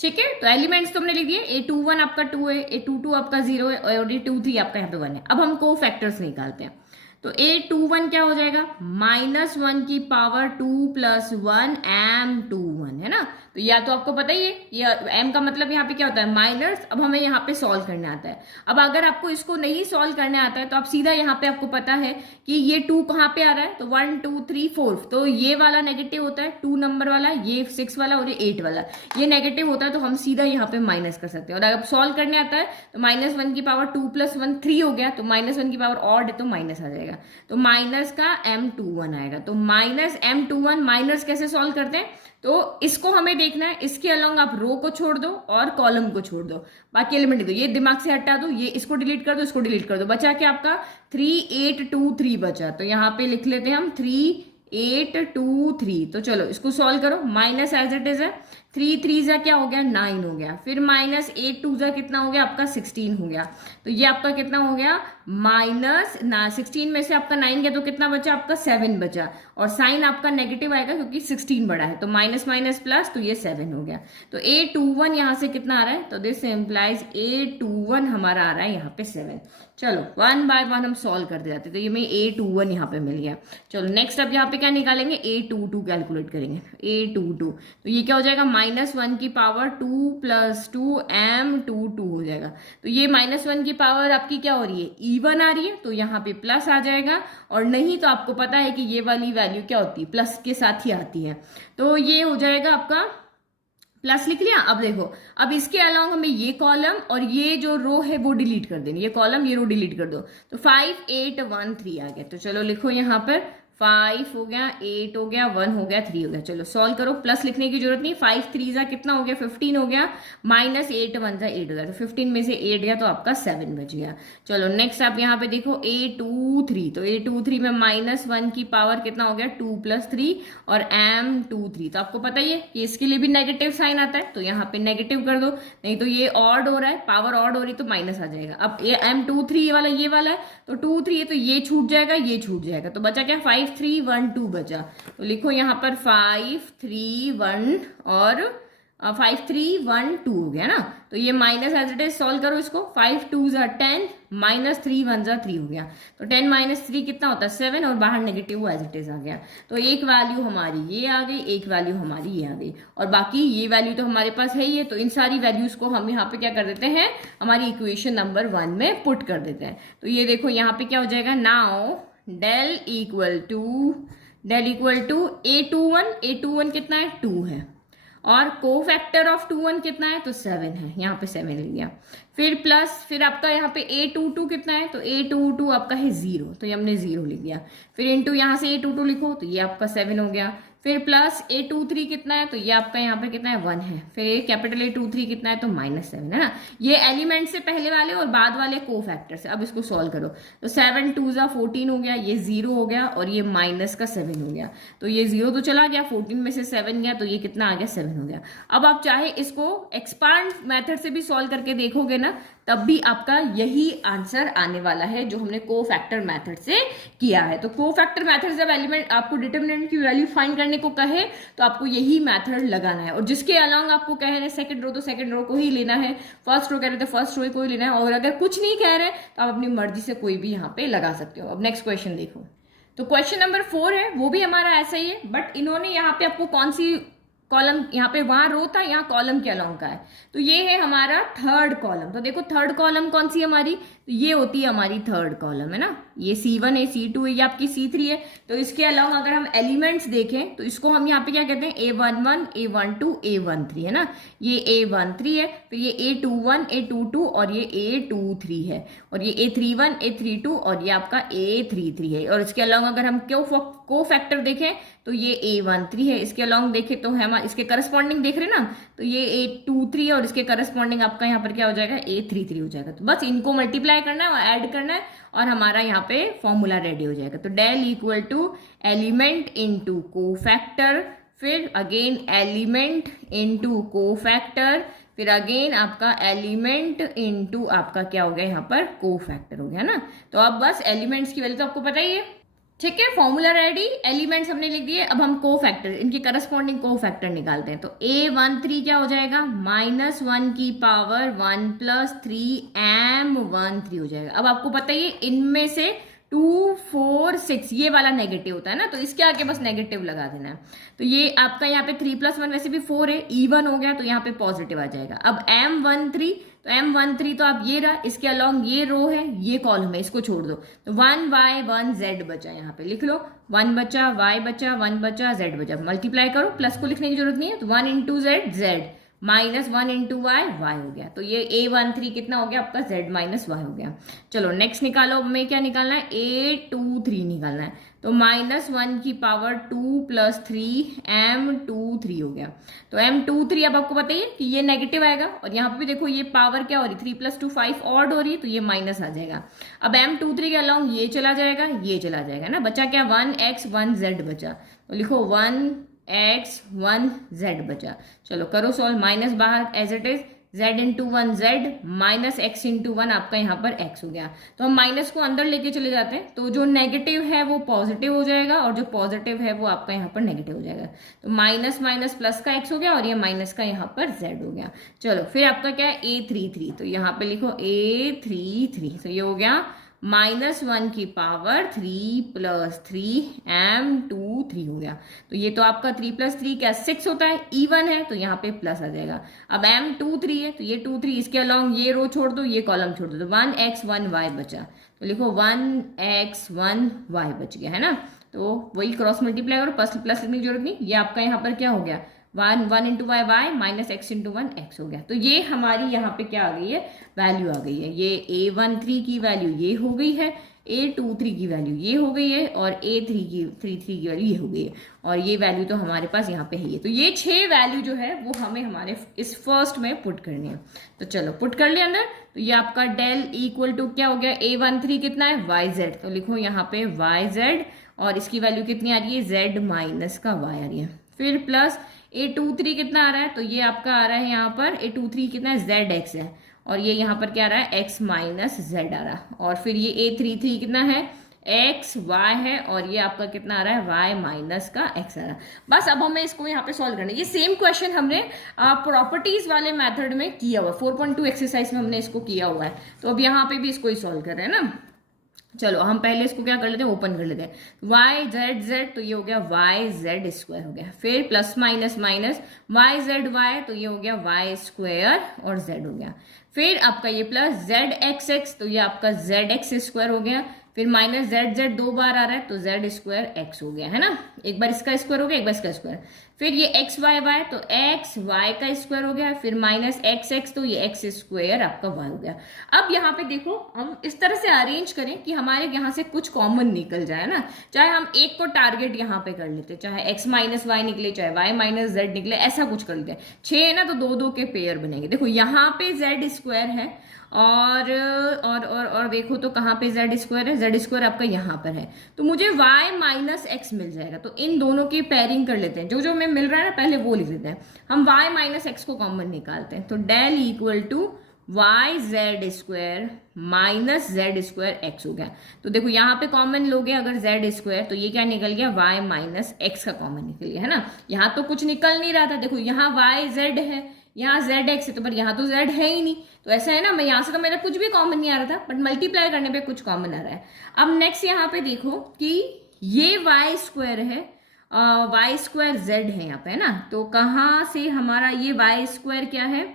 ठीक है, तो एलिमेंट्स तो हमने लिख दिए, A21 आपका 2 है, A22 आपका 0 है, और A23 आपका यहाँ पे 1 है। अब हम को फैक्टर्स निकालते हैं। तो A21 क्या हो जाएगा, -1 की पावर 2 + 1 M21, है ना। तो या तो आपको पता ही है, ये M का मतलब यहाँ पे क्या होता है, माइनस। अब हमें यहाँ पे सॉल्व करने आता है। अब अगर आपको इसको नहीं सॉल्व करने आता है, तो आप सीधा यहाँ पे आपको पता है कि ये 2 कहाँ पे आ रहा है, तो 1 2 3 4, तो ये वाला नेगेटिव होता है 2 नंबर वाला, ये 6 वाला, और ये 8 वाला, ये नेगेटिव होता है। तो हम सीधा यहाँ पे माइनस कर सकते हैं। और अगर सॉल्व करने आता है, तो -1 की पावर 2 + 1 3 हो गया, तो -1 की पावर ऑड है, तो माइनस आ जाएगा। जाएगा, तो माइनस का M21 आएगा। तो माइनस M21 माइनस कैसे सॉल्व करते हैं, तो इसको हमें देखना है, इसके अलॉन्ग आप रो को छोड़ दो और कॉलम को छोड़ दो, बाकी एलिमेंट दो, ये दिमाग से हटा दो, ये इसको डिलीट कर दो, इसको डिलीट कर दो, बचा क्या आपका 3823 बचा। तो यहाँ पे लिख लेते हैं हम 3823। तो चलो इसको सॉल्व करो, माइनस एज इट इज है, 3 जा क्या हो गया 9 हो गया, फिर माइनस 8 जा कितना हो गया आपका 16 हो गया। तो ये आपका कितना हो गया माइनस 16 में से आपका 9 गया तो कितना बचा आपका 7 बचा, और साइन आपका नेगेटिव आएगा क्योंकि 16 बड़ा है, तो माइनस माइनस प्लस, तो ये 7 हो गया। तो A21 यहां से कितना आ रहा है, तो दिस इंप्लाइज A21 हमारा आ रहा है यहाँ पे 7। चलो 1 बाय 1 हम सॉल्व करते जाते, तो ये में A21 यहाँ पे मिल गया। चलो नेक्स्ट अब यहाँ पे क्या निकालेंगे, A22 कैलकुलेट करेंगे। A22 तो ये क्या हो जाएगा -1 की पावर 2 + 2 M22 हो जाएगा। तो ये -1 की पावर आपकी क्या हो रही है E1 आ रही है, तो यहाँ पे प्लस आ जाएगा, और नहीं तो आपको पता है कि ये वाली वैल्यू क्या होती है प्लस के साथ ही आती है। तो ये हो जाएगा आपका प्लस, लिख लिया। अब देखो, अब इसके अलावा हमें ये कॉलम और ये जो रो है वो डिलीट कर देनी, ये कॉलम ये रो डिलीट कर दो। तो 5813 आ गया। तो चलो लिखो यहाँ पर 5 हो गया, 8 हो गया, 1 हो गया, 3 हो गया। चलो सॉल्व करो, प्लस लिखने की जरूरत नहीं, 5 3 जा कितना हो गया 15 हो गया, माइनस 8 1 जा 8 हो गया, तो 15 में से 8 गया तो आपका 7 बच गया। चलो नेक्स्ट आप यहाँ पे देखो A23, तो A23 में -1 की पावर कितना हो गया 2 + 3 और M23। तो आपको पता ही है कि इसके लिए भी नेगेटिव साइन आता है, तो यहाँ पे नेगेटिव कर दो, नहीं तो ये ऑड हो रहा है, पावर ऑड हो रही तो माइनस आ जाएगा। अब ये M23 वाला ये वाला है, तो 2 3 है तो ये छूट जाएगा, ये छूट जाएगा, तो बचा क्या 5 3 1 2 बचा। तो लिखो यहाँ पर 5 3 1 और 5 3 1 2 हो गया ना। तो ये minus as it is solve करो इसको, 5 2 जा 10 -3 1 जा 3 हो गया। तो 10 - 3 कितना होता है 7, और बाहर नेगेटिव एज इट इज आ गया। तो एक वैल्यू हमारी ये आ गई, एक वैल्यू हमारी ये आ गई, और बाकी ये वैल्यू तो हमारे पास है ही है। तो इन सारी वैल्यूज को हम यहाँ पे क्या कर देते हैं, हमारी इक्वेशन नंबर 1 में पुट कर देते हैं। तो ये देखो यहाँ पे क्या हो जाएगा, now del equal to A21 कितना है 2 है, और कोफैक्टर ऑफ 21 कितना है तो 7 है, यहाँ पे 7 ले लिया। फिर प्लस, फिर आपका यहाँ पे A22 कितना है, तो A22 आपका है 0, तो ये हमने 0 लिख दिया। फिर इंटू यहाँ से A22 लिखो, तो ये आपका 7 हो गया। फिर प्लस A23 कितना है, तो ये आपका यहाँ पे कितना है 1 है। फिर कैपिटल A23 कितना है तो -7 है ना। ये एलिमेंट से पहले वाले और बाद वाले कोफैक्टर से। अब इसको सॉल्व करो, तो 7 2 जा 14 हो गया, ये 0 हो गया, और ये -7 हो गया। तो ये 0 तो चला गया, 14 में से 7 गया, तो ये कितना आ गया 7 हो गया। अब आप चाहे इसको एक्सपांड मेथड से भी सॉल्व करके देखोगे ना, तब भी आपका यही आंसर आने वाला है जो हमने कोफैक्टर मेथड से किया है। तो कोफैक्टर मेथड जब एलिमेंट आपको डिटरमिनेंट की वैल्यू फाइंड करने को कहे तो आपको यही मेथड लगाना है, और जिसके अलॉन्ग आपको कह रहे सेकंड रो तो सेकंड रो को ही लेना है, फर्स्ट रो कह रहे तो फर्स्ट रो को ही लेना है, और अगर कुछ नहीं कह रहे तो आप अपनी मर्जी से कोई भी यहाँ पे लगा सकते हो। अब नेक्स्ट क्वेश्चन देखो, तो क्वेश्चन नंबर 4 है, वो भी हमारा ऐसा ही है, बट इन्होंने यहाँ पे आपको कौन सी कॉलम, यहाँ पे वहां रो था, यहाँ कॉलम के अलॉन्ग का है, तो ये है हमारा थर्ड कॉलम। तो देखो थर्ड कॉलम कौन सी हमारी, तो ये होती है हमारी थर्ड कॉलम है ना। ये C1 है, C2 है, ये आपकी C3 है। तो इसके अलॉन्ग अगर हम एलिमेंट्स देखें तो इसको हम यहाँ पे क्या कहते हैं A11 A12 A13 है ना। ये A13 है, फिर ये A21 A22 और ये A23 है, और ये A31 A32 और ये आपका A33 है। और इसके अलॉन्ग अगर हम को फैक्टर देखें तो ये A13 है, इसके अलॉन्ग देखें तो हम इसके करस्पॉन्डिंग देख रहे हैं ना, तो ये A23 है, और इसके करस्पॉन्डिंग आपका यहाँ पर क्या हो जाएगा A33 हो जाएगा। तो बस इनको मल्टीप्लाई करना है और ऐड करना है, और हमारा यहाँ पे फॉर्मूला रेडी हो जाएगा। तो del equal to element into cofactor, फिर अगेन एलिमेंट इनटू कोफैक्टर, फिर अगेन आपका एलिमेंट इनटू आपका क्या हो गया यहाँ पर कोफैक्टर हो गया ना। तो अब बस एलिमेंट्स की वैल्यू तो आपको पता ही है, ठीक है। फॉर्मूला रेडी, एलिमेंट्स हमने लिख दिए, अब हम कोफैक्टर, इनके करस्पॉन्डिंग कोफैक्टर निकालते हैं। तो A13 क्या हो जाएगा -1 की पावर 1 + 3 M13 हो जाएगा। अब आपको पता ही है इनमें से 2 4 6 ये वाला नेगेटिव होता है ना, तो इसके आगे बस नेगेटिव लगा देना है। तो ये आपका यहाँ पे 3 + 1 वैसे भी 4 है, E1 हो गया, तो यहाँ पे पॉजिटिव आ जाएगा। अब M13, तो M13 तो आप ये रहा, इसके अलॉन्ग ये रो है, ये कॉलम है, इसको छोड़ दो, तो 1Y 1Z बचा, यहाँ पे लिख लो 1 बचा, Y बचा, 1 बचा, Z बचा। मल्टीप्लाई करो, प्लस को लिखने की जरूरत नहीं है, तो 1 × Z Z minus 1 into y, y हो गया। तो ये A13 कितना हो गया आपका, Z माइनस वाई हो गया। चलो नेक्स्ट निकालो, हमें क्या निकालना है, A23 निकालना है। तो -1 की पावर 2 + 3 M23 हो गया। तो M23 अब आपको बताइए कि ये नेगेटिव आएगा, और यहाँ पे भी देखो ये पावर क्या हो रही, 3 + 2 5 ऑड हो रही है, तो ये माइनस आ जाएगा। अब M23 के अलॉन्ग ये चला जाएगा, ये चला जाएगा ना, बचा क्या, 1x 1z बचा। तो लिखो 1x 1z बचा। चलो करो सॉल्व, माइनस बाहर as it is, z into 1 z minus x into 1 आपका यहाँ पर x हो गया। तो हम माइनस को अंदर लेके चले जाते हैं, तो जो नेगेटिव है वो पॉजिटिव हो जाएगा, और जो पॉजिटिव है वो आपका यहाँ पर नेगेटिव हो जाएगा। तो माइनस माइनस प्लस का x हो गया, और ये माइनस का यहाँ पर z हो गया। चलो फिर आपका क्या है, A33, तो यहाँ पे लिखो A33, तो ये हो गया -1 की पावर 3 + 3 M23 हो गया। तो ये तो आपका 3 + 3 क्या 6 होता है, इवन है, तो यहाँ पे प्लस आ जाएगा। अब M23 है, तो ये 23 इसके अलॉन्ग ये रो छोड़ दो, ये कॉलम छोड़ दो, तो 1x 1y बचा। तो लिखो 1x 1y बच गया, है ना। तो वही क्रॉस मल्टीप्लाई और प्लस प्लस लिखने की जरूरत नहीं, ये आपका यहाँ पर क्या हो गया, 1 into y y minus x into 1 x हो गया। तो ये हमारी यहाँ पे क्या आ गई है, वैल्यू आ गई है। ये A13 की वैल्यू ये हो गई है, A23 की वैल्यू ये हो गई है, और A33 की वैल्यू ये हो गई है, और ये वैल्यू तो हमारे पास यहाँ पे है ही। तो ये 6 वैल्यू जो है वो हमें हमारे इस फर्स्ट में पुट करनी है। तो चलो पुट कर लिया अंदर। तो ये आपका डेल इक्वल टू क्या हो गया, A13 कितना है, YZ, तो लिखो यहाँ पे YZ, और इसकी वैल्यू कितनी आ रही है, Z माइनस का Y आ रही है। फिर प्लस A23 कितना आ रहा है, तो ये आपका आ रहा है यहाँ पर A23 कितना है, ZX है, और ये यहाँ पर क्या आ रहा है, x माइनस जेड आ रहा है। और फिर ये A33 कितना है, x y है, और ये आपका कितना आ रहा है, y माइनस का x आ रहा है। बस अब हमें इसको यहाँ पे सॉल्व करना है। ये सेम क्वेश्चन हमने प्रॉपर्टीज वाले मेथड में किया हुआ है, 4.2 एक्सरसाइज में हमने इसको किया हुआ है। तो अब यहाँ पे भी इसको ही सॉल्व कर रहे हैं ना। चलो हम पहले इसको क्या कर लेते हैं, ओपन कर लेते हैं। वाई जेड जेड, तो ये हो गया वाई जेड स्क्वायर हो गया। फिर plus minus minus y z y, तो ये हो गया वाई स्क्वायर और जेड हो गया। फिर आपका ये प्लस जेड एक्स एक्स, तो ये आपका जेड एक्स स्क्वायर हो गया। फिर माइनस जेड जेड 2 बार आ रहा है, तो जेड स्क्वायर एक्स हो गया, है ना। एक बार इसका स्क्वायर हो गया, एक बार इसका स्क्वायर। फिर ये एक्स वाई वाई, तो एक्स वाई का स्क्वायर हो गया। फिर माइनस एक्स एक्स, तो ये एक्स स्क्वायर आपका वाई हो गया। अब यहाँ पे देखो हम इस तरह से अरेंज करें कि हमारे यहाँ से कुछ कॉमन निकल जाए ना। चाहे हम एक को टारगेट यहाँ पे कर लेते, चाहे एक्स माइनस वाई निकले, चाहे वाई माइनस जेड निकले, ऐसा कुछ कर लेते हैं। 6 है ना, तो 2 के पेयर बनेंगे। देखो यहाँ पे जेड स्क्वायर है, और देखो तो कहाँ पे जेड स्क्वायर है, जेड स्क्वायर आपका यहाँ पर है, तो मुझे y माइनस एक्स मिल जाएगा। तो इन दोनों की पेयरिंग कर लेते हैं, जो जो हमें मिल रहा है ना पहले वो लिख लेते हैं। हम y माइनस एक्स को कॉमन निकालते हैं, तो del equal to y z square minus z square x हो गया। तो देखो यहाँ पे कॉमन लोगे अगर जेड स्क्वायर, तो ये क्या निकल गया, वाई माइनस एक्स का कॉमन निकल गया, है ना। यहाँ तो कुछ निकल नहीं रहा था, देखो यहाँ वाई जेड है, यहाँ जेड एक्स है, तो पर यहाँ तो जेड है ही नहीं। तो ऐसा है ना, मैं यहाँ से तो मेरा कुछ भी कॉमन नहीं आ रहा था, बट मल्टीप्लाई करने पे कुछ कॉमन आ रहा है। अब नेक्स्ट यहाँ पे देखो कि ये वाई स्क्वायर है, वाई स्क्वायर जेड है यहाँ पे, है ना। तो कहाँ से हमारा ये वाई स्क्वायर क्या है,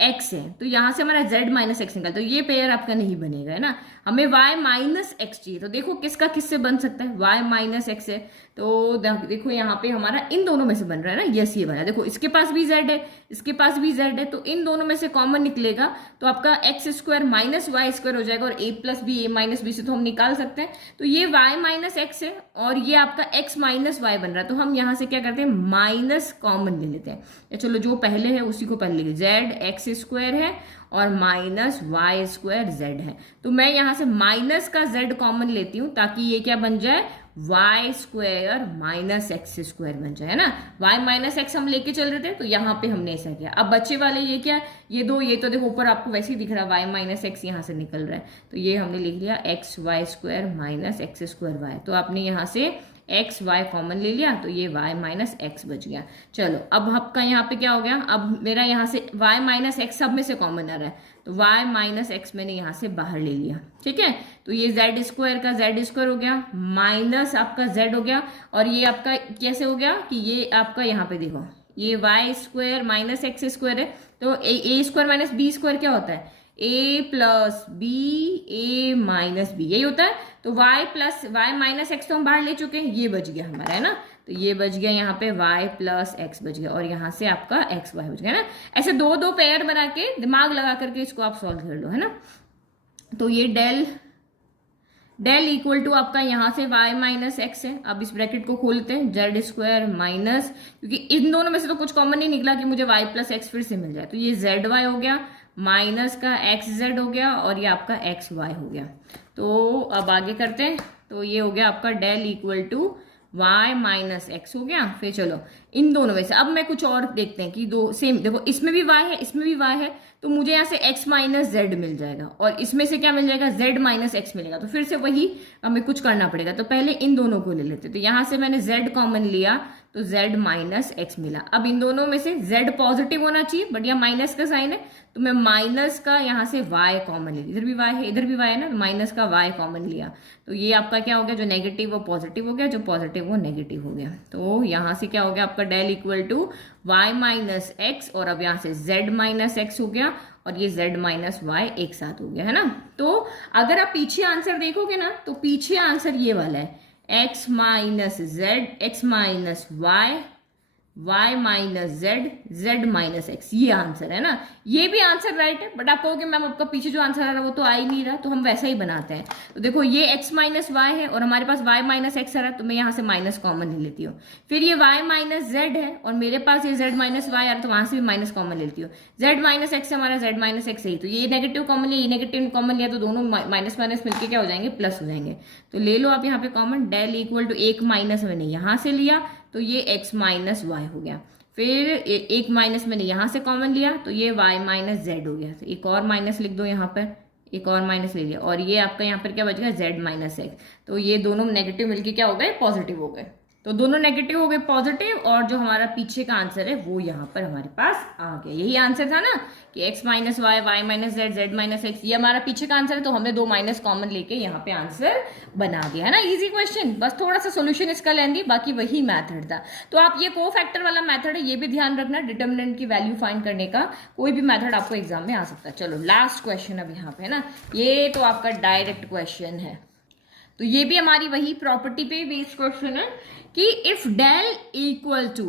एक्स है, तो यहाँ से हमारा z माइनस एक्स निकलता है। तो ये पेयर आपका नहीं बनेगा, है ना। हमें y माइनस एक्स चाहिए, तो देखो किसका किससे बन सकता है, y माइनस एक्स है, तो देखो यहाँ पे हमारा इन दोनों में से बन रहा है ना, यस ये बना। देखो इसके पास भी z है, इसके पास भी z है, तो इन दोनों में से कॉमन निकलेगा, तो आपका x square minus y square हो जाएगा, और a plus b a minus b से तो हम निकाल सकते हैं। तो ये y माइनस एक्स है, और ये आपका x माइनस वाई बन रहा है, तो हम यहाँ से क्या करते हैं, माइनस कॉमन ले लेते हैं। या चलो जो पहले है उसी को पहले लेंगे, जेड एक्स स्क्वायर है और माइनस वाई स्क्वायर जेड है। तो मैं यहाँ से माइनस का जेड कॉमन लेती हूँ, ताकि ये क्या बन जाए, y square minus x square बन जाए, है ना। वाई माइनस एक्स हम लेके चल रहे थे, तो यहाँ पे हमने ऐसा किया। अब बच्चे वाले ये क्या, ये दो, ये तो देखो ऊपर आपको वैसे ही दिख रहा है, वाई माइनस एक्स यहाँ से निकल रहा है, तो ये हमने लिख लिया x y square minus x square y. तो आपने यहाँ से एक्स वाई कॉमन ले लिया, तो ये y माइनस एक्स बच गया। चलो अब आपका यहाँ पे क्या हो गया, अब मेरा यहाँ से y माइनस एक्स सब में से कॉमन आ रहा है, तो y माइनस एक्स मैंने यहाँ से बाहर ले लिया, ठीक है। तो ये z स्क्वायर का z स्क्वायर हो गया, माइनस आपका z हो गया, और ये आपका कैसे हो गया कि ये आपका यहाँ पे देखो, ये y square minus x square है, तो a square minus b square क्या होता है, a plus b a minus b, यही होता है। तो y plus y minus x तो हम बाहर ले चुके हैं, ये बच गया हमारा, है ना। तो तो ये बच गया यहाँ पे y प्लस एक्स बच गया, और यहाँ से आपका एक्स वाई बच गया ना। ऐसे दो दो पेयर बना के दिमाग लगा करके इसको आप सॉल्व कर लो, है ना। तो ये डेल इक्वल टू आपका यहाँ से y माइनस एक्स है। अब इस ब्रैकेट को खोलते हैं, जेड स्क्वायर माइनस, क्योंकि इन दोनों में से तो कुछ कॉमन नहीं निकला कि मुझे y प्लस एक्स फिर से मिल जाए, तो ये जेड वाई हो गया, माइनस का एक्स जेड हो गया, और ये आपका एक्स वाई हो गया। तो अब आगे करते हैं, तो ये हो गया आपका del equal to y minus x हो गया। फिर चलो इन दोनों में से अब मैं कुछ और देखते हैं कि दो सेम, देखो इसमें भी y है इसमें भी y है, तो मुझे यहाँ से x माइनस जेड मिल जाएगा, और इसमें से क्या मिल जाएगा, z माइनस एक्स मिलेगा। तो फिर से वही हमें कुछ करना पड़ेगा, तो पहले इन दोनों को ले लेते। तो यहाँ से मैंने z कॉमन लिया, तो z माइनस एक्स मिला। अब इन दोनों में से z पॉजिटिव होना चाहिए, बट यहाँ माइनस का साइन है, तो मैं माइनस का यहाँ से y कॉमन लिया, इधर भी y है इधर भी y है ना, माइनस का y कॉमन लिया। तो ये आपका क्या हो गया, जो नेगेटिव वो पॉजिटिव हो गया, जो पॉजिटिव वो नेगेटिव हो गया। तो यहाँ से क्या हो गया आपका del equal to y minus x, और अब यहाँ से z माइनस एक्स हो गया, और ये z माइनस वाई एक साथ हो गया, है ना। तो अगर आप पीछे आंसर देखोगे ना, तो पीछे आंसर ये वाला है, x minus z, x minus y, y minus z, z minus x, ये आंसर है ना। ये भी आंसर राइट है, बट आप कहोगे मैम आपका पीछे जो आंसर आ रहा है वो तो आ ही नहीं रहा, तो हम वैसा ही बनाते हैं। तो देखो ये x माइनस वाई है और हमारे पास y माइनस एक्स आ रहा है, तो मैं यहाँ से माइनस कॉमन ले लेती हूँ। फिर ये y माइनस जेड है और मेरे पास ये z माइनस वाई आ रहा है, तो वहां से भी माइनस कॉमन ले लेती हूँ। z माइनस एक्स हमारा z माइनस एक्स है, तो ये नेगेटिव कॉमन लिया, ये नेगेटिव कॉमन लिया, तो दोनों माइनस माइनस मिलकर क्या हो जाएंगे, प्लस हो जाएंगे। तो ले लो आप यहाँ पे कॉमन, डेल इक्वल टू एक माइनस मैंने यहाँ से लिया, तो ये x माइनस वाई हो गया। फिर एक माइनस मैंने यहाँ से कॉमन लिया, तो ये y माइनस जेड हो गया। तो एक और माइनस लिख दो यहाँ पर, एक और माइनस ले लिया, और ये आपका यहाँ पर क्या बच गया, z माइनस एक्स। तो ये दोनों नेगेटिव मिलके क्या हो गए, पॉजिटिव हो गए। तो दोनों नेगेटिव हो गए पॉजिटिव, और जो हमारा पीछे का आंसर है वो यहाँ पर हमारे पास आ गया। यही आंसर था ना कि x minus y, y minus z, z minus x, ये हमारा पीछे का आंसर है। तो हमने दो माइनस कॉमन लेके यहाँ पे आंसर बना दिया, है ना। इजी क्वेश्चन, बस थोड़ा सा सोल्यूशन इसका लेंदी, बाकी वही मैथड था। तो आप ये को फैक्टर वाला मैथड है, ये भी ध्यान रखना, डिटर्मिनेंट की वैल्यू फाइंड करने का कोई भी मैथड आपको एग्जाम में आ सकता है। चलो लास्ट क्वेश्चन अब यहाँ पे, है ना, ये तो आपका डायरेक्ट क्वेश्चन है। तो ये भी हमारी वही प्रॉपर्टी पे बेस्ड क्वेश्चन है कि if del equal to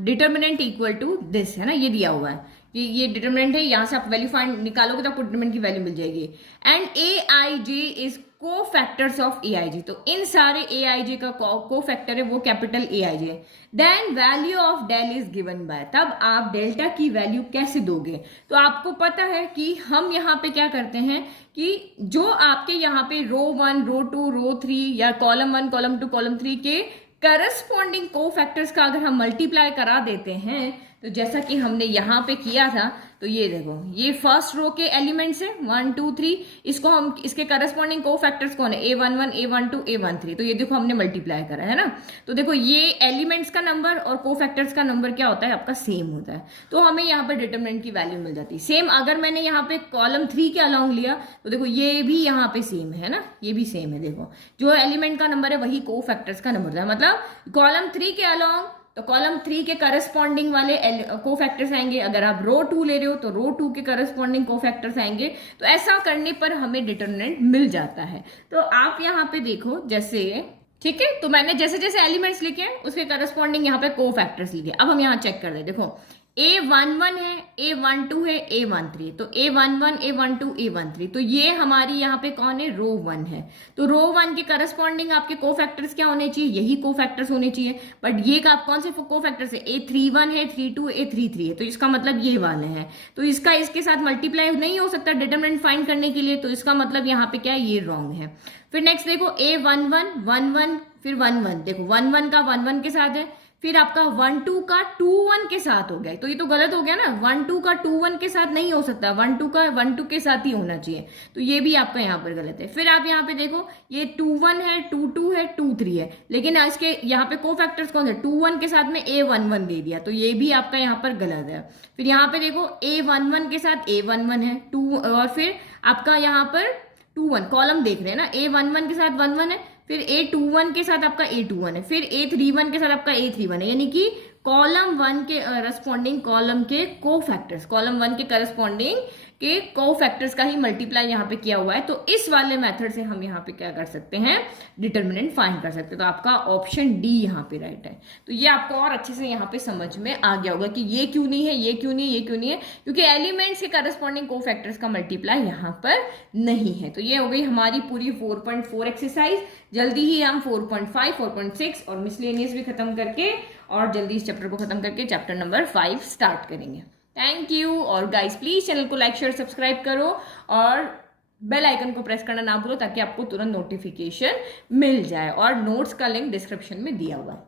determinant equal to this, है ना, ये दिया हुआ है कि ये डिटर्मिनेंट है, यहाँ से आप वैल्यू फाइंड निकालोगे तो आपको डिटर्मिनेंट की वैल्यू मिल जाएगी। And A I J is को फैक्टर्स ऑफ ए आई जे, तो इन सारे ए आई जे का को फैक्टर है वो capital A I J. Then value of del is given by, तब आप डेल्टा की वैल्यू कैसे दोगे। तो आपको पता है कि हम यहाँ पे क्या करते हैं कि जो आपके यहाँ पे रो 1, रो 2, रो 3 या कॉलम 1, कॉलम 2, कॉलम 3 के करस्पॉन्डिंग को फैक्टर्स का अगर हम मल्टीप्लाई करा देते हैं, तो जैसा कि हमने यहाँ पे किया था, तो ये देखो ये फर्स्ट रो के एलिमेंट्स है 1 2 3, इसको हम इसके करस्पॉन्डिंग को फैक्टर्स कौन है, a11, a12, a13, तो ये देखो हमने मल्टीप्लाई करा है ना। तो देखो ये एलिमेंट्स का नंबर और को फैक्टर्स का नंबर क्या होता है, आपका सेम होता है, तो हमें यहाँ पर डिटरमिनेंट की वैल्यू मिल जाती है सेम। अगर मैंने यहाँ पे कॉलम 3 के अलॉन्ग लिया, तो देखो ये भी यहाँ पे सेम है ना, ये भी सेम है। देखो जो एलिमेंट का नंबर है वही को फैक्टर्स का नंबर है, मतलब कॉलम 3 के अलॉन्ग तो कॉलम 3 के करस्पॉन्डिंग वाले को फैक्टर्स आएंगे। अगर आप रो 2 ले रहे हो तो रो 2 के करस्पॉन्डिंग को फैक्टर्स आएंगे। तो ऐसा करने पर हमें डिटरमिनेंट मिल जाता है। तो आप यहाँ पे देखो जैसे, ठीक है, तो मैंने जैसे जैसे एलिमेंट्स लिखे उसके करस्पॉन्डिंग यहाँ पे को फैक्टर्स लिखे। अब हम यहाँ चेक कर रहे, देखो a11 है, a12 है, a13, तो a11, a12, a13, तो ये हमारी यहाँ पे कौन है, रो 1 है। तो रो 1 के करस्पॉन्डिंग आपके को फैक्टर्स क्या होने चाहिए, यही को फैक्टर्स होने चाहिए। बट ये आप कौन से को फैक्टर्स है, a31 है, 32, a33 है, तो इसका मतलब ये वाले हैं। तो इसका इसके साथ मल्टीप्लाई नहीं हो सकता डिटरमिनेंट फाइंड करने के लिए, तो इसका मतलब यहाँ पे क्या है, ये रॉन्ग है। फिर नेक्स्ट देखो a11, 11, फिर 11, देखो 11 का 11 के साथ है, फिर आपका 12 का 21 के साथ हो गया, तो ये तो गलत हो गया ना, 12 का 21 के साथ नहीं हो सकता, 12 का 12 के साथ ही होना चाहिए, तो ये भी आपका यहाँ पर गलत है। फिर आप यहाँ पे देखो ये 21 है, 22 है, 23 है, लेकिन इसके यहाँ पे को फैक्टर्स कौन है, 21 के साथ में a11 दे दिया, तो ये भी आपका यहाँ पर गलत है। फिर यहाँ पे देखो a11 के साथ a11 है 2, और फिर आपका यहाँ पर 21 कॉलम देख रहे हैं ना, a11 के साथ 11 है, फिर a21 के साथ आपका a21 है, फिर a31 के साथ आपका a31 है, यानी कि कॉलम 1 के करस्पॉन्डिंग कॉलम के कोफैक्टर्स, कॉलम 1 के करस्पॉन्डिंग के कोफैक्टर्स का ही मल्टीप्लाई यहाँ पे किया हुआ है। तो इस वाले मेथड से हम यहाँ पे क्या कर सकते हैं, डिटर्मिनेंट फाइंड कर सकते हैं। तो आपका ऑप्शन डी यहाँ पे राइट है। तो ये आपको और अच्छे से यहाँ पे समझ में आ गया होगा कि ये क्यों नहीं है, ये क्यों नहीं है, ये क्यों नहीं है, क्योंकि एलिमेंट्स के करस्पॉन्डिंग कोफैक्टर्स का मल्टीप्लाई यहाँ पर नहीं है। तो ये हो गई हमारी पूरी 4.4 एक्सरसाइज। जल्दी ही हम 4.5, 4.6 और मिसलेनियस भी खत्म करके और जल्दी इस चैप्टर को खत्म करके चैप्टर नंबर 5 स्टार्ट करेंगे। Thank you. और गाइस प्लीज चैनल को लाइक शेयर सब्सक्राइब करो और बेल आइकन को प्रेस करना ना भूलो ताकि आपको तुरंत नोटिफिकेशन मिल जाए। और नोट्स का लिंक डिस्क्रिप्शन में दिया हुआ है।